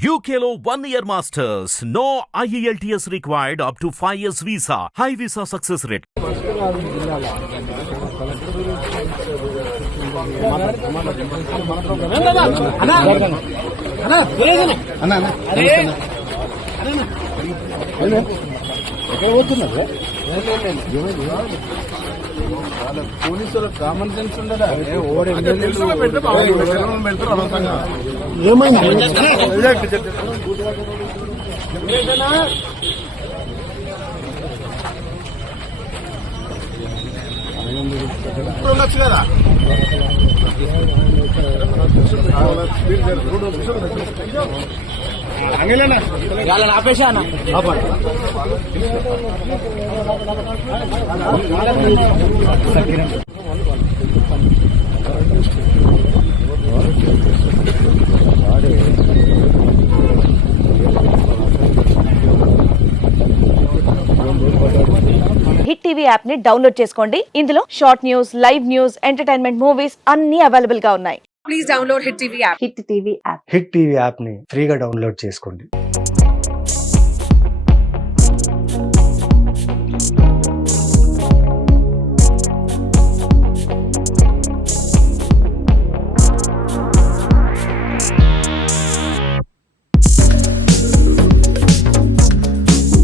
UKLO 1 year masters. No IELTS required up to 5 years visa. High visa success rate. పోలీసుల common sense ఉండదా? ఉండొచ్చు కదా. ఆపేసా hit TV app ని download చేసుకోండి. ఇందులో short news, live news, entertainment movies అన్ని available గా ఉన్నాయి. Please download hit TV app. Hit TV app ని ఫ్రీగా డౌన్లోడ్ చేసుకోండి.